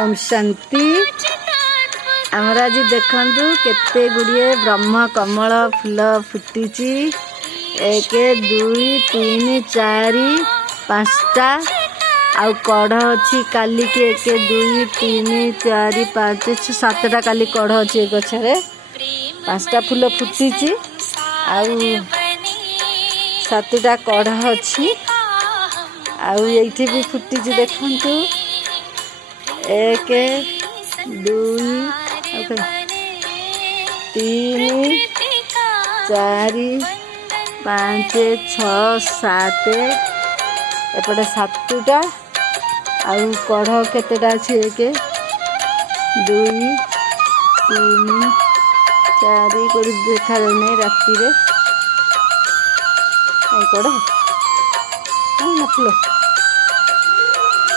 ओम शांति। आमर आज देखु केते गुड़िए ब्रह्म कमल फूल फुटी। 1 2 3 4 5टा आउ कढ़ अच्छी काली के 1 2 3 4 5 6 7टा काली कढ़ अच्छी गछरे 5टा फूल फुटी आउ 7टा कढ़ अच्छी आउ ये भी फुटी देखु 1 2 3 4 5 6 7 एपटे 7टा आउ कढ़ केतेटा अच्छे 1 2 3 4 कोई देखा नहीं राति रे कढ़ फूल